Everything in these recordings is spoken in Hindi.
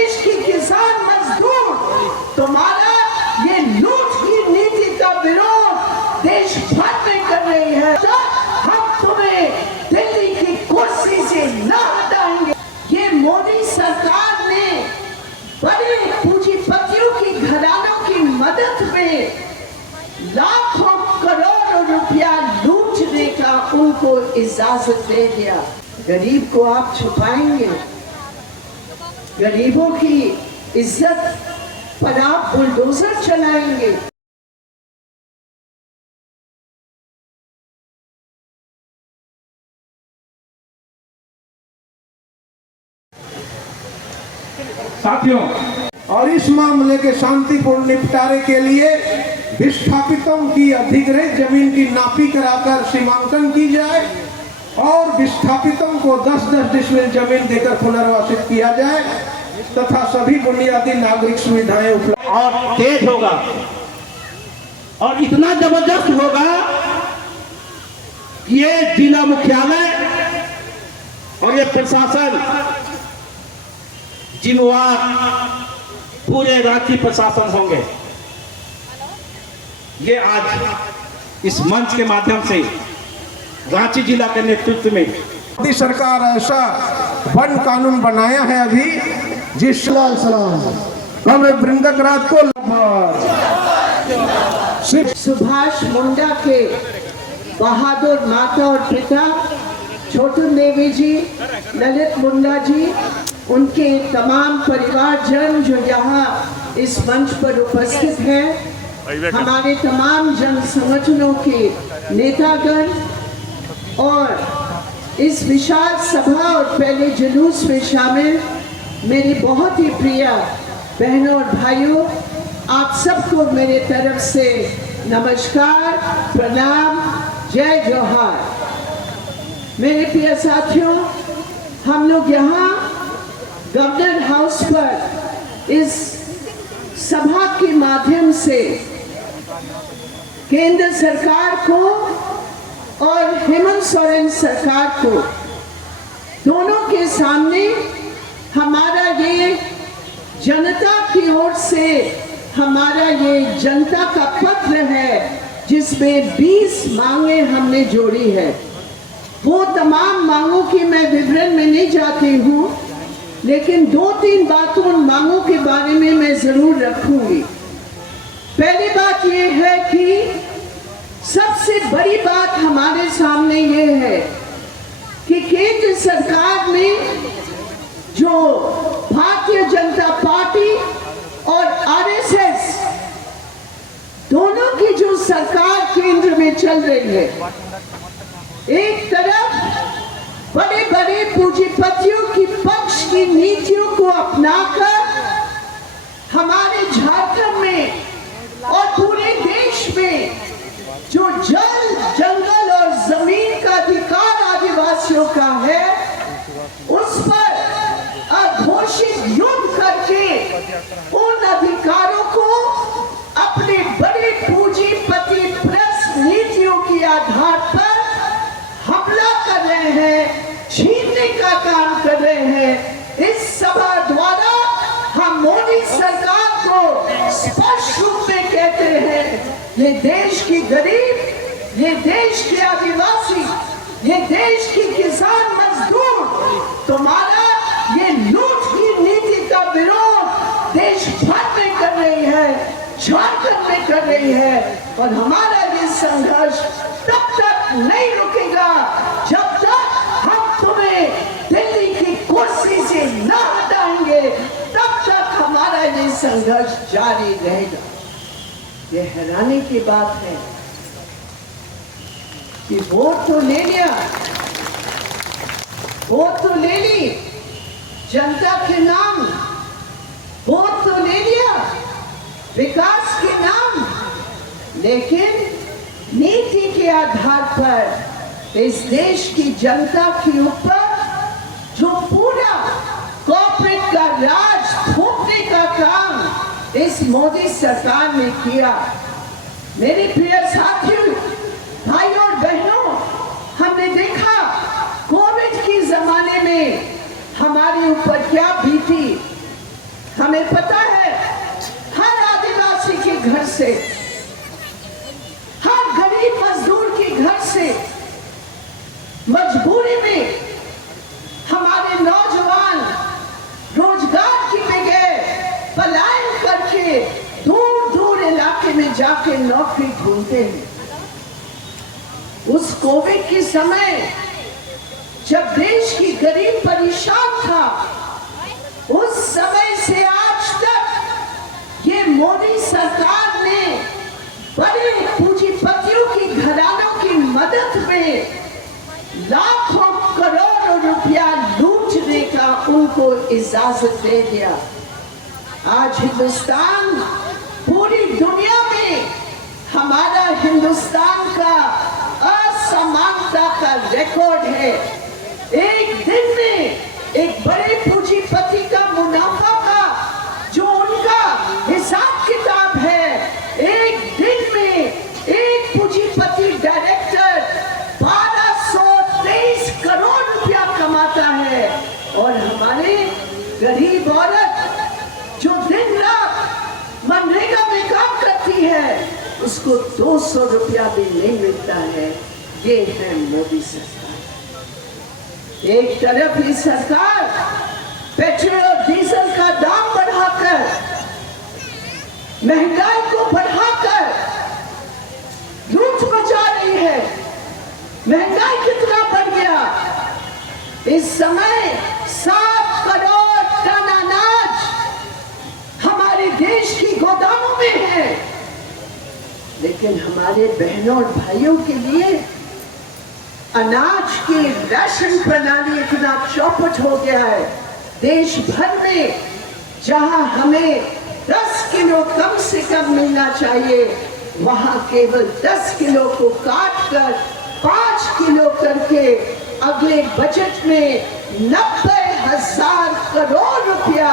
देश की किसान मजदूर तुम्हारा ये लूट की नीति का विरोध देश भर में कर रही है। तो हम तुम्हें दिल्ली की कुर्सी से न हटाएंगे। ये मोदी सरकार ने बड़े पूंजीपतियों की घरानों की मदद में लाखों करोड़ों रुपया लूटने का उनको इजाजत दे दिया। गरीब को आप छुपाएंगे, गरीबों की इज्जत पर आप बुलडोजर चलाएंगे। साथियों, और इस मामले के शांतिपूर्ण निपटारे के लिए विस्थापितों की अधिग्रहित जमीन की नापी कराकर सीमांकन की जाए और विस्थापितों को 10-10 डिसमिल जमीन देकर पुनर्वासित किया जाए तथा सभी बुनियादी नागरिक सुविधाएं उपलब्ध और तेज होगा और इतना जबरदस्त होगा कि ये जिला मुख्यालय और ये प्रशासन जिम्मेवार पूरे राज्य प्रशासन होंगे। ये आज इस मंच के माध्यम से रांची जिला के नेतृत्व में मोदी सरकार ऐसा वन कानून बनाया है अभी जिस वृंदक राज को सुभाष मुंडा के बहादुर माता और पिता छोटू देवी जी, ललित मुंडा जी, उनके तमाम परिवारजन जो यहाँ इस मंच पर उपस्थित हैं, हमारे तमाम जन संगठनों के नेतागण और इस विशाल सभा और पहले जुलूस में शामिल मेरी बहुत ही प्रिय बहनों और भाइयों, आप सबको मेरे तरफ से नमस्कार, प्रणाम, जय जोहार। मेरे प्रिय साथियों, हम लोग यहाँ गवर्नर हाउस पर इस सभा के माध्यम से केंद्र सरकार को और हेमंत सोरेन सरकार को दोनों के सामने हमारा ये जनता की ओर से हमारा ये जनता का पत्र है जिसमें 20 मांगे हमने जोड़ी है। वो तमाम मांगों की मैं विवरण में नहीं जाती हूँ, लेकिन 2-3 बातों उन मांगों के बारे में मैं जरूर रखूंगी। पहली बात ये है कि सबसे बड़ी बात हमारे सामने ये है कि केंद्र सरकार में जो भारतीय जनता पार्टी और आरएसएस दोनों की जो सरकार केंद्र में चल रही है, एक तरफ बड़े बड़े पूंजीपतियों की पक्ष की नीतियों को अपनाकर हमारे झारखंड में और पूरे देश में जो जल, जंगल और जमीन का अधिकार आदिवासियों का है, उस पर अघोषित युद्ध करके उन अधिकारों को अपने बड़े पूंजीपति प्रेस नीतियों के आधार पर हमला कर रहे हैं, छीनने का काम कर रहे हैं। इस सभा द्वारा हम मोदी सरकार को स्पष्ट रूप में कहते हैं, ये देश की गरीब, ये देश के आदिवासी, ये देश की किसान मजदूर तुम्हारा ये लूट की नीति का विरोध देश भर में कर रही है, झारखंड में कर रही है। और हमारा ये संघर्ष तब तक नहीं रुकेगा जब तक हम तुम्हें दिल्ली की कुर्सी से न हटाएंगे, तब तक हमारा ये संघर्ष जारी रहेगा। ये हैरानी की बात है कि वोट तो ले लिया, वोट तो ले ली जनता के नाम, वोट तो ले लिया विकास के नाम, लेकिन नीति के आधार पर इस देश की जनता के ऊपर जो पूरा कॉर्पोरेट का राज थोपने का काम इस मोदी सरकार ने किया। मेरे प्रिय साथियों, भाई और बहनों, हमने देखा कोविड के जमाने में हमारे ऊपर क्या बीती। हमारे नौजवान रोजगार के बगैर पलायन करके दूर दूर इलाके में जाके नौकरी ढूंढते हैं। उस कोविड के समय जब देश की गरीब परेशान था, उस समय से आज तक ये मोदी सरकार ने बड़े पूंजीपतियों की घरानों की मदद में लाखों करोड़ों रुपया लूटने का उनको इजाजत दे दिया। आज हिंदुस्तान पूरी दुनिया में हमारा हिंदुस्तान का असमानता का रिकॉर्ड है। एक दिन में एक बड़े पूंजीपति का मुनाफा का जो उनका हिसाब किताब है, एक दिन में एक पूंजीपति डायरेक्टर 1223 करोड़ रुपया कमाता है, और हमारे गरीब औरत जो दिन रात मनरेगा में काम करती है उसको 200 रुपया भी नहीं मिलता है। ये है मोदी सरकार। एक तरफ ये सरकार पेट्रोल और डीजल का दाम बढ़ाकर, महंगाई को बढ़ाकर लूट मचा रही है। महंगाई कितना बढ़ गया? इस समय 7 करोड़ टन अनाज हमारे देश की गोदामों में है, लेकिन हमारे बहनों और भाइयों के लिए अनाज की राशन प्रणाली इतना चौपट हो गया है। देश भर में जहां हमें 10 किलो कम से कम मिलना चाहिए, वहां केवल 10 किलो को काट कर 5 किलो करके अगले बजट में 90,000 करोड़ रुपया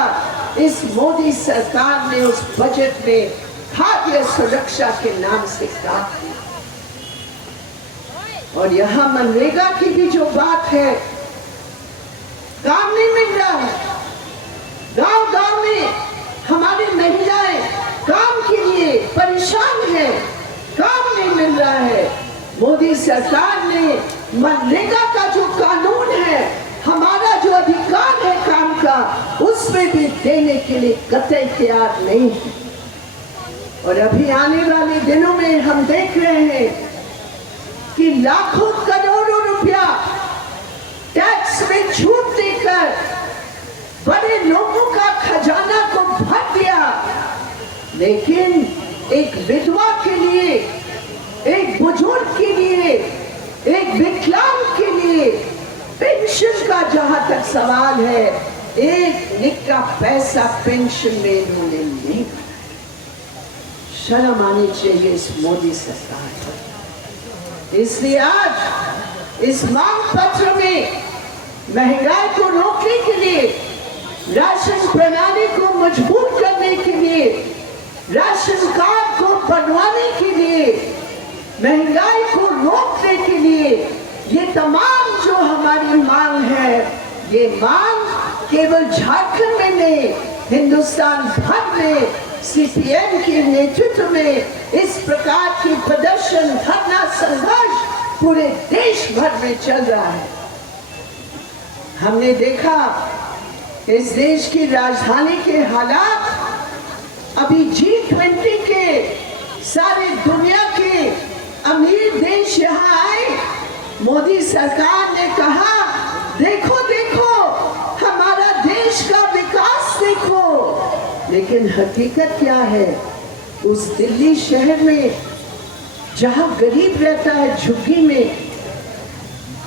इस मोदी सरकार ने उस बजट में खाद्य सुरक्षा के नाम से काट दिया। और यहाँ मनरेगा की भी जो बात है, काम नहीं मिल रहा है। गांव गांव में हमारी महिलाएं काम के लिए परेशान हैं, काम नहीं मिल रहा है। मोदी सरकार ने मनरेगा का जो कानून है, हमारा जो अधिकार है काम का, उसमें भी देने के लिए कतई तैयार नहीं है। और अभी आने वाले दिनों में हम देख रहे हैं कि लाखों करोड़ों रुपया टैक्स में छूट देकर बड़े लोगों का खजाना को भर दिया, लेकिन एक विधवा के लिए, एक बुजुर्ग के लिए, एक विकलांग के लिए पेंशन का जहां तक सवाल है, एक निक्का पैसा पेंशन में इन्होंने नहीं बनाया। शर्म आनी चाहिए इस मोदी सरकार पर। इसलिए आज इस मांग पत्र में महंगाई को रोकने के लिए, राशन प्रणाली को मजबूत करने के लिए, राशन कार्ड को बनवाने के लिए, महंगाई को रोकने के लिए, ये तमाम जो हमारी मांग है, ये मांग केवल झारखंड में नहीं, हिंदुस्तान भर में सीपीएम के नेतृत्व में इस प्रकार की प्रदर्शन, धरना, संघर्ष पूरे देश भर में चल रहा है। हमने देखा इस देश की राजधानी के हालात। अभी G20 के सारे दुनिया के अमीर देश यहाँ आए, मोदी सरकार ने कहा देखो देखो हमारा देश का विकास देखो, लेकिन हकीकत क्या है? उस दिल्ली शहर में जहां गरीब रहता है झुग्गी में,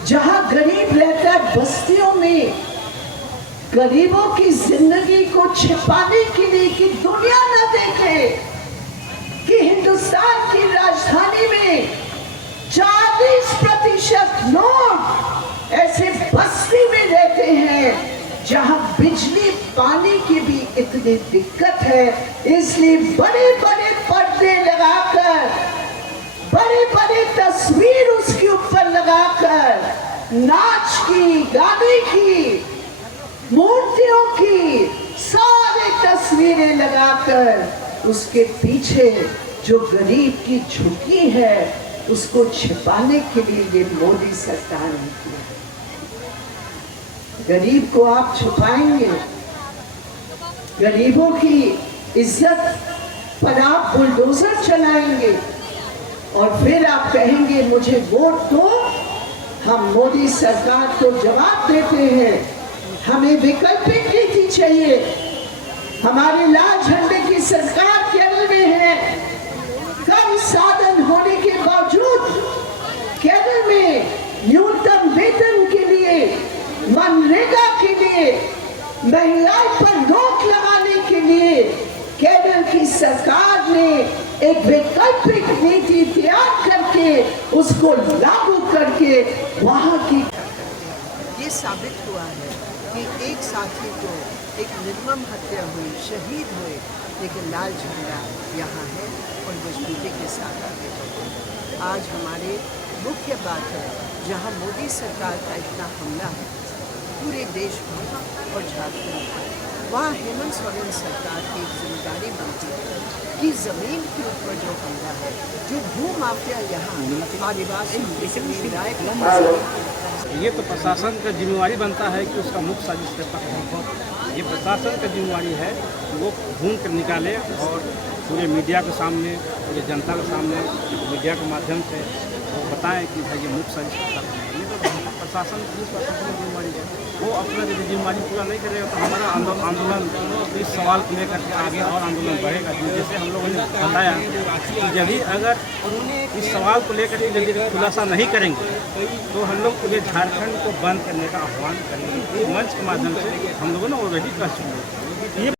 जहां गरीब रहता है बस्तियों में, गरीबों की जिंदगी को छिपाने के लिए कि दुनिया न देखे कि हिंदुस्तान की राजधानी में 40% लोग ऐसे बस्ती में रहते हैं जहां बिजली पानी की भी इतनी दिक्कत है। इसलिए बड़े बड़े पर्दे लगाकर, बड़े बड़े तस्वीर उसके ऊपर लगाकर, नाच की, गाने की, मूर्तियों की सारे तस्वीरें लगाकर उसके पीछे जो गरीब की झुकी है उसको छिपाने के लिए ये मोदी सरकार ने किया। गरीब को आप छुपाएंगे, गरीबों की इज्जत पर आप बुलडोजर चलाएंगे और फिर आप कहेंगे मुझे वोट दो। हम मोदी सरकार को जवाब देते हैं, हमें वैकल्पिक नीति चाहिए। हमारे लाल झंडे की सरकार केरल में है, कम साधन होने के बावजूद केरल में न्यूनतम वेतन के लिए, मनरेगा के लिए, महिलाओं पर रोक लगाने के लिए केरल की सरकार ने एक वैकल्पिक नीति तैयार करके उसको लागू करके वहां की ये साबित हुआ है कि एक साथी को एक निर्मम हत्या हुई, शहीद हुए, लेकिन लाल झंडा यहाँ है और मजबूती के साथ आगे बढ़े। आज हमारे मुख्य बात है, जहाँ मोदी सरकार का इतना हमला है पूरे देश में और झारखंड में, वहाँ हेमंत सोरेन सरकार की एक जिम्मेदारी बनती है कि ज़मीन के ऊपर जो हमला है, जो भू माफिया यहाँ आदिवासी समुदाय की, ये तो प्रशासन का जिम्मेवारी बनता है कि उसका मुख्य साजिश करता है। ये प्रशासन का जिम्मेवारी है कि वो ढूंढ कर निकाले और पूरे मीडिया के सामने, पूरे जनता के सामने, मीडिया के माध्यम से वो बताएं कि भाई ये मुख्य साजिश करता है। ये तो प्रशासन की जिम्मेवारी है। वो अपना यदि जिम्मेवारी पूरा नहीं करेगा तो हमारा आंदोलन इस सवाल को लेकर के आगे और आंदोलन बढ़ेगा। जैसे हम लोगों ने बताया कि यदि अगर इस सवाल को लेकर के यदि खुलासा नहीं करेंगे तो हम लोग पूरे झारखंड को बंद करने का आह्वान करेंगे। इस मंच के माध्यम से हम लोगों ने ऑलरेडी कर चुके हैं।